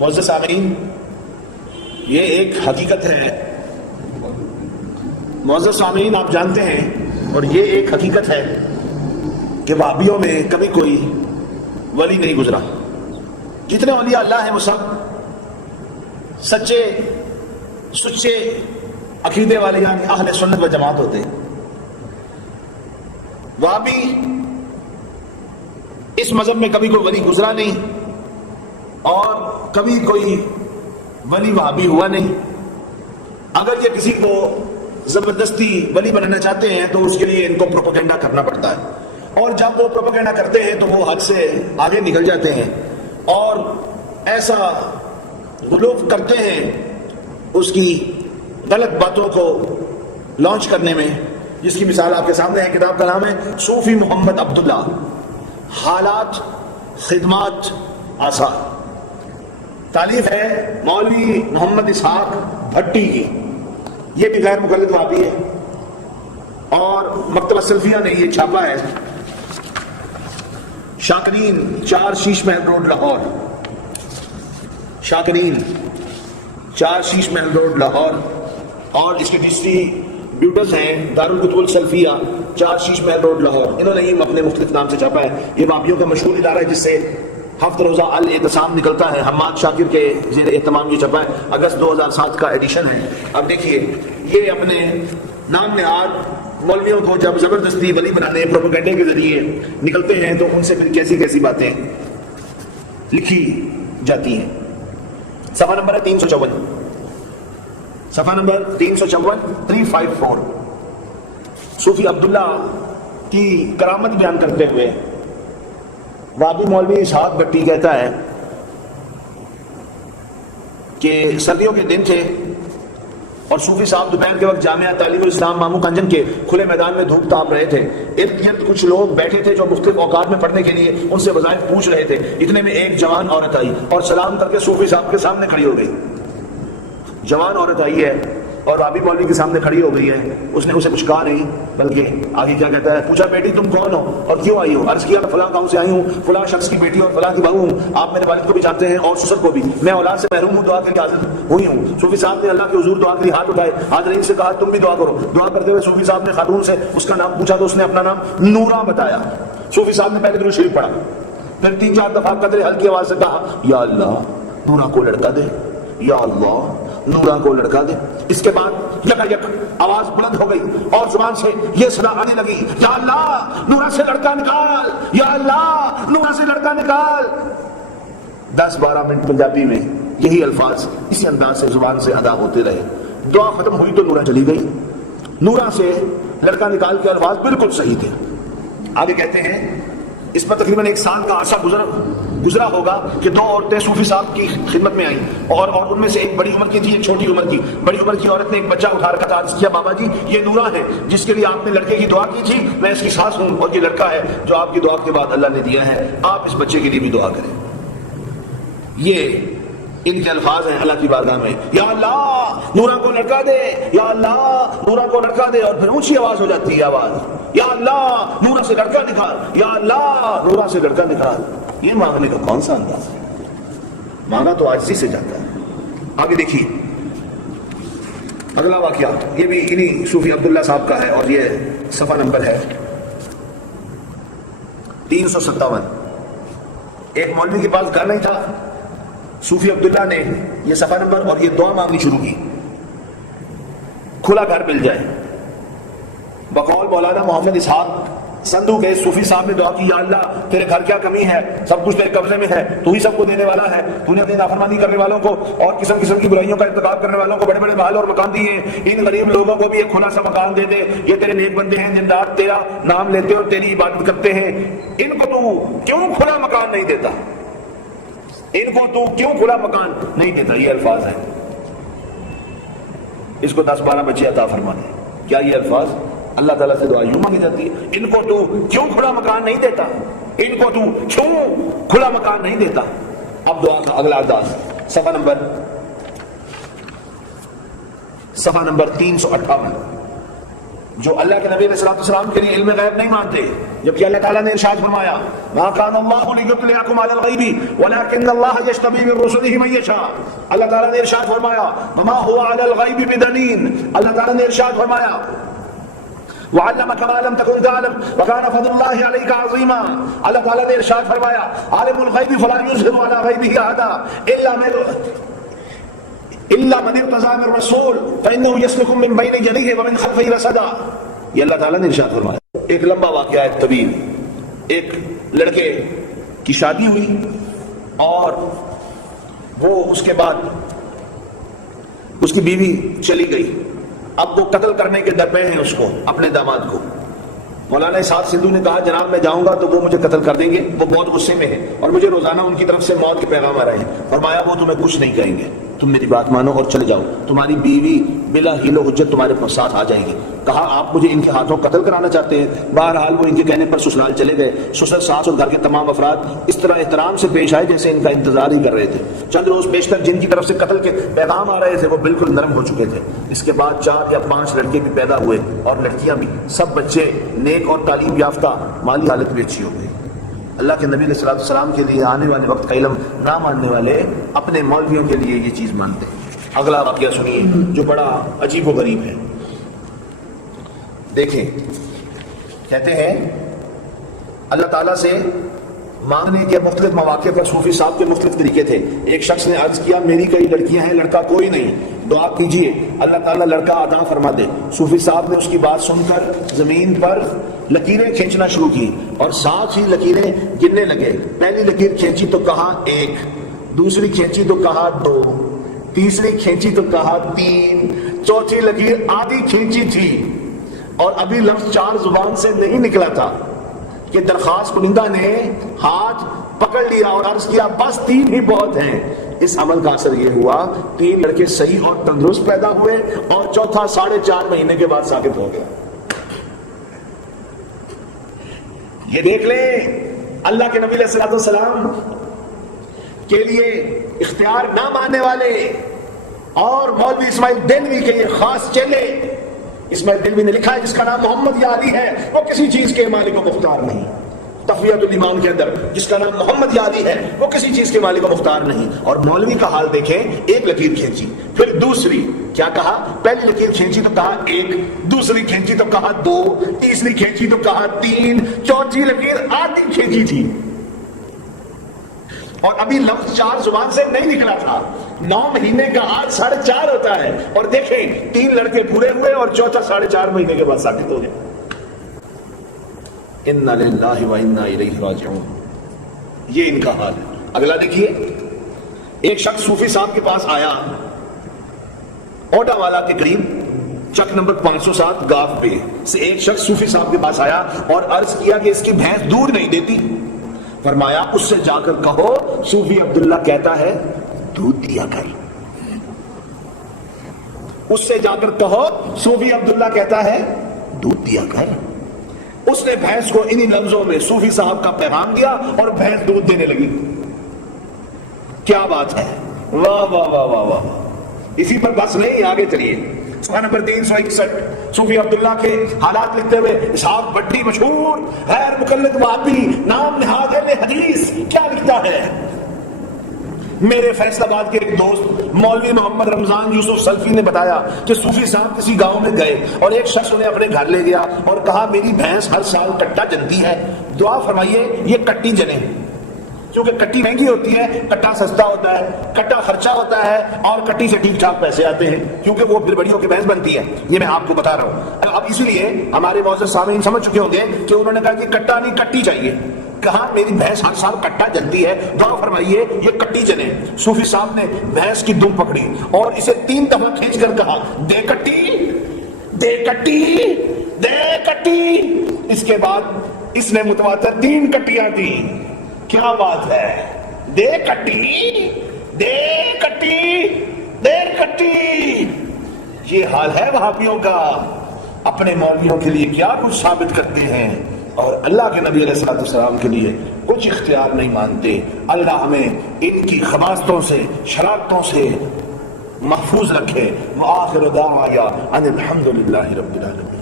معزز سامعین، یہ ایک حقیقت ہے، معزز سامعین آپ جانتے ہیں، اور یہ ایک حقیقت ہے کہ وہابیوں میں کبھی کوئی ولی نہیں گزرا۔ جتنے اولیاء اللہ ہیں وہ سب سچے سچے عقیدے والے، یعنی اہل سنت و جماعت ہوتے ہیں۔ وہابی اس مذہب میں کبھی کوئی ولی گزرا نہیں، اور کبھی کوئی ولی وہابی ہوا نہیں۔ اگر یہ کسی کو زبردستی ولی بنانا چاہتے ہیں تو اس کے لیے ان کو پروپیگنڈا کرنا پڑتا ہے، اور جب وہ پروپیگنڈا کرتے ہیں تو وہ حد سے آگے نکل جاتے ہیں اور ایسا غلوف کرتے ہیں اس کی غلط باتوں کو لانچ کرنے میں، جس کی مثال آپ کے سامنے ہے۔ کتاب کا نام ہے صوفی محمد عبداللہ، حالات خدمات آثار، تالیف ہے مولوی محمد اسحاق بھٹی کی۔ یہ بھی غیر مقلد وہابی ہے، اور مکتبہ سلفیہ نے یہ چھاپا ہے، شاکرین 4 شیش محل روڈ لاہور، شاکرین 4 شیش محل روڈ لاہور، اور اس کے ڈسٹریبیوٹرز ہیں دارالکتب السلفیہ 4 شیش محل روڈ لاہور۔ انہوں نے یہ اپنے مختلف نام سے چھاپا ہے۔ یہ وہابیوں کا مشہور ادارہ ہے جس سے ہفتہ روزہ الاعتصام نکلتا ہے۔ حماد شاکر کے زیر اہتمام یہ چھپا ہے، اگست 2007 کا ایڈیشن ہے۔ اب دیکھیے، یہ اپنے نام نہاد مولویوں کو جب زبردستی ولی بنانے پروپیگنڈے کے ذریعے نکلتے ہیں تو ان سے پھر کیسی کیسی باتیں لکھی جاتی ہیں۔ صفحہ نمبر ہے 354، صفحہ نمبر 354 صوفی عبداللہ کی کرامت بیان کرتے ہوئے وہابی مولوی اسحاق بھٹی کہتا ہے کہ سردیوں کے دن تھے اور صوفی صاحب دوپہر کے وقت جامعہ تعلیم الاسلام مامو کنجن کے کھلے میدان میں دھوپ تاپ رہے تھے۔ ارد گرد کچھ لوگ بیٹھے تھے جو مختلف اوقات میں پڑھنے کے لیے ان سے وظائف پوچھ رہے تھے۔ اتنے میں ایک جوان عورت آئی اور سلام کر کے صوفی صاحب کے سامنے کھڑی ہو گئی۔ جوان عورت آئی ہے اور وہابی مولوی کے سامنے کھڑی ہو گئی ہے۔ اس نے اسے کچھ کہا نہیں، بلکہ آگے کیا کہتا ہے، پوچھا بیٹی تم کون ہو اور کیوں آئی ہو؟ عرض کیا فلاں گاؤں سے آئی ہوں، فلاں شخص کی بیٹی اور فلاں کی بہو ہوں۔ آپ میرے والد کو بھی جانتے ہیں اور سسر کو بھی، میں اولاد سے محروم ہوں، دعا کر کے حاضر ہوئی ہوں۔ صوفی صاحب نے اللہ کے حضور دعا کے لیے ہاتھ اٹھائے، حاضرین سے کہا تم بھی دعا کرو۔ دعا کرتے ہوئے صوفی صاحب نے خاتون سے اس کا نام پوچھا تو اس نے اپنا نام نورا بتایا۔ صوفی صاحب نے پہلے درود شریف پڑھا، پھر 3-4 دفعہ قدر ہلکی آواز سے کہا یا اللہ نورا کو لڑکا دے، یا اللہ نورا کو لڑکا دے۔ اس کے بعد یک آواز بلند ہو گئی اور زبان سے یہ صدا آنے لگی، یا اللہ نورا سے لڑکا نکال، یا اللہ نورا سے لڑکا نکال۔ 10-12 منٹ پنجابی میں یہی الفاظ اسی انداز سے زبان سے ادا ہوتے رہے۔ دعا ختم ہوئی تو نورا چلی گئی۔ نورا سے لڑکا نکال کے الفاظ بالکل صحیح تھے۔ آگے کہتے ہیں اس پر تقریباً 1 سال کا عرصہ گزرا ہوگا کہ 2 عورتیں صوفی صاحب کی خدمت میں آئیں، اور ان میں سے ایک بڑی عمر کی تھی، ایک چھوٹی عمر کی۔ بڑی عمر کی عورت نے ایک بچہ اٹھا رکھا تھا، عرض کیا بابا جی یہ نورا ہے جس کے لیے آپ نے لڑکے کی دعا کی تھی، میں اس کی ساس ہوں، اور یہ لڑکا ہے جو آپ کی دعا کے بعد اللہ نے دیا ہے، آپ اس بچے کے لیے بھی دعا کریں۔ یہ ان کے الفاظ ہیں اللہ کی بارگاہ میں، یا اللہ نورا کو لڑکا دے، یا اللہ نورا کو لڑکا دے، اور پھر اونچی آواز ہو جاتی ہے آواز، یا اللہ نورا سے لڑکا نکال، یا اللہ نورا سے لڑکا نکال۔ یہ مانگنے کا کون سا انداز ہے؟ مانگا تو عاجزی سے جاتا ہے۔ آگے دیکھیے اگلا واقعہ، یہ بھی انہی صوفی عبداللہ صاحب کا ہے، اور یہ صفحہ نمبر ہے 357۔ ایک مولوی کے پاس گھر نہیں تھا، صوفی عبداللہ نے یہ صفحہ نمبر اور یہ دعا مانگنی شروع کی، کھلا گھر مل جائے۔ بقول مولانا محمد اسحاق سندھو کے صوفی صاحب نے دعا کی، یا اللہ تیرے گھر کیا کمی ہے، سب کچھ تیرے قبضے میں ہے، تو ہی سب کو دینے والا ہے، تو نے اپنی نافرمانی کرنے والوں کو اور قسم قسم کی برائیوں کا ارتکاب کرنے والوں کو بڑے بڑے محل اور مکان دیے ہیں، ان غریب لوگوں کو بھی ایک کھلا سا مکان دے دے، یہ تیرے نیک بندے ہیں دن رات تیرا نام لیتے اور تیری عبادت کرتے ہیں، ان کو تو کیوں کھلا مکان نہیں دیتا، ان کو تو کیوں کھلا مکان نہیں دیتا۔ یہ الفاظ ہیں، اس کو 10-12 بچے عطا فرما دے۔ کیا یہ الفاظ اللہ تعالیٰ سے دعا یوں مانگی جاتی ہے؟ ان کو تو کیوں کھلا مکان نہیں دیتا، ان کو تو کیوں کھلا مکان نہیں دیتا۔ اب دعا کا اگلا انداز، صفحہ نمبر 358، جو اللہ کے نبی علیہ السلام کے لیے علم غیب نہیں مانتے، جبکہ اللہ تعالیٰ نے ارشاد فرمایا ما کان اللہ لیطلعکم علی الغیب ولکن اللہ یجتبی من رسلہ من یشاء، اللہ تعالیٰ نے ارشاد فرمایا وما هو علی الغیب بدنین، اللہ تعالیٰ نے ارشاد فرمایا وعلمک ما لم تکن تعلم وکان فضل اللہ علیک عظیما، اللہ تعالیٰ نے ارشاد فرمایا عالم الغیب فلا یظہر علی غیبہ احدا الا من ارتضى من رسول فانه يسلك من بين يديه ومن خلفه رصدا، یہ اللہ تعالیٰ نے ارشاد فرمایا۔ ایک لمبا واقعہ ہے طویل، ایک لڑکے کی شادی ہوئی اور وہ اس کے بعد اس کی بیوی چلی گئی، اب وہ قتل کرنے کے ڈر پہ ہیں اس کو، اپنے داماد کو۔ مولانا اسحاق سندھو نے کہا جناب میں جاؤں گا تو وہ مجھے قتل کر دیں گے، وہ بہت غصے میں ہیں اور مجھے روزانہ ان کی طرف سے موت کے پیغام آ رہے ہیں۔ فرمایا وہ تمہیں کچھ نہیں کہیں گے، تم میری بات مانو اور چلے جاؤ، تمہاری بیوی بلا حیل و حجت تمہارے ساتھ آ جائے گی۔ کہا آپ مجھے ان کے ہاتھوں قتل کرانا چاہتے ہیں؟ بہرحال وہ ان کے کہنے پر سسرال چلے گئے۔ سسر ساس اور گھر کے تمام افراد اس طرح احترام سے پیش آئے جیسے ان کا انتظار ہی کر رہے تھے۔ چند روز پیشتر جن کی طرف سے قتل کے پیغام آ رہے تھے وہ بالکل نرم ہو چکے تھے۔ اس کے بعد 4 یا 5 لڑکے بھی پیدا ہوئے اور لڑکیاں بھی، سب بچے نیک اور تعلیم یافتہ، مالی حالت بھی اچھی ہو گئی۔ اللہ کے نبی علیہ السلام کے لیے آنے والے وقت کا علم نہ ماننے والے اپنے مولویوں کے لیے یہ چیز مانتے ہیں۔ اگلا واقعہ سنیے جو بڑا عجیب و غریب ہے۔ دیکھیں کہتے ہیں اللہ تعالیٰ سے مانگنے کے مختلف مواقع پر صوفی صاحب کے مختلف طریقے تھے۔ ایک شخص نے عرض کیا میری کئی لڑکیاں ہیں، لڑکا کوئی نہیں، دعا کیجئے اللہ تعالیٰ لڑکا عطا فرما دے۔ صوفی صاحب نے اس کی بات سن کر زمین پر لکیریں کھینچنا شروع کی اور ساتھ ہی لکیریں گننے لگے۔ پہلی لکیر کھینچی تو کہا 1، دوسری کھینچی تو کہا 2، تیسری کھینچی تو کہا 3، چوتھی لکیر آدھی کھینچی تھی اور ابھی لفظ 4 زبان سے نہیں نکلا تھا کہ درخواست کنندہ نے ہاتھ پکڑ لیا اور عرض کیا بس 3 ہی بہت ہیں۔ اس عمل کا اثر یہ ہوا 3 لڑکے صحیح اور تندرست پیدا ہوئے اور چوتھا 4.5 مہینے کے بعد ثابت ہو گیا۔ یہ دیکھ لیں اللہ کے نبی علیہ السلام کے لیے اختیار نہ ماننے والے اور مولوی اسماعیل دہلوی کے یہ خاص چیلے۔ اسماعیل دہلوی نے لکھا ہے جس کا نام محمد یادی ہے وہ کسی چیز کے مالک و مختار نہیں۔ تقویۃ الایمان کے اندر جس کا نام محمد یادی ہے وہ کسی چیز کے مالک و مختار نہیں۔ اور مولوی کا حال دیکھیں، ایک لکیر کھینچی پھر دوسری، کیا کہا؟ پہلی لکیر کھینچی تو کہا 1، دوسری کھینچی تو کہا 2، تیسری کھینچی تو کہا 3، چوتھی لکیر آدھی کھینچی تھی اور ابھی لفظ 4 زبان سے نہیں نکلا تھا۔ 9 مہینے کا آج 4.5 ہوتا ہے اور دیکھیں 3 لڑکے پورے ہوئے اور چوتھا 4.5 مہینے کے بعد ثابت ہو گیا۔ انا للہ و انا الیہ راجعون، یہ ان کا حال ہے۔ اگلا دیکھیے، ایک شخص صوفی صاحب کے پاس آیا اوٹا والا کے قریب، چک نمبر 507 گاف پہ سے ایک شخص صوفی صاحب کے پاس آیا اور عرض کیا کہ اس کی بھینس دودھ نہیں دیتی۔ فرمایا اس سے جا کر کہو صوفی عبداللہ کہتا ہے دودھ دیا کر۔ اس سے جا کر کہو صوفی عبداللہ کہتا ہے دودھ دیا کر۔ اس نے بھینس کو انہی لفظوں میں صوفی صاحب کا پیغام دیا اور بھینس دودھ دینے لگی۔ کیا بات ہے، واہ واہ واہ واہ واہ۔ اسی پر بس نہیں، آگے چلیے۔ صفحہ نمبر 361 صوفی عبداللہ کے حالات لکھتے ہوئے اسحاق بٹی مشہور غیر مقلد وہابی نام نہاد اہل حدیث کیا لکھتا ہے؟ میرے فیصل آباد کے ایک دوست مولوی محمد رمضان یوسف سلفی نے بتایا کہ صوفی صاحب کسی گاؤں میں گئے اور ایک شخص انہیں اپنے گھر لے گیا اور کہا میری بھینس ہر سال کٹا جنتی ہے، دعا فرمائیے یہ کٹی جنے۔ کیونکہ کٹی مہنگی ہوتی ہے، کٹا سستا ہوتا ہے، کٹا خرچہ ہوتا ہے اور کٹی سے ٹھیک ٹھاک پیسے آتے ہیں کیونکہ وہ بڑیوں کی بھینس بنتی ہے۔ یہ میں آپ کو بتا رہا ہوں۔ اب اسی لیے ہمارے معزز سامعین سمجھ چکے ہوں گے کہ انہوں نے کہا کہ کٹا نہیں کٹی چاہیے، کہا میری بھینس ہر سال کٹا جنتی ہے، دعا فرمائیے یہ کٹی جنے۔ صوفی صاحب نے بھینس کی دم پکڑی اور اسے 3 دفعہ کھینچ کر کہا دے کٹی دے کٹی دے کٹی۔ اس کے بعد اس نے متواتر 3 کٹیاں دی۔ کیا بات ہے، دے کٹی دے کٹی دے کٹی۔ یہ حال ہے وہابیوں کا، اپنے مولویوں کے لیے کیا کچھ ثابت کرتے ہیں اور اللہ کے نبی علیہ السلام کے لیے کچھ اختیار نہیں مانتے۔ اللہ ہمیں ان کی خباثتوں سے شرارتوں سے محفوظ رکھے۔ وآخر دعوانا ان الحمد للہ رب العالمین۔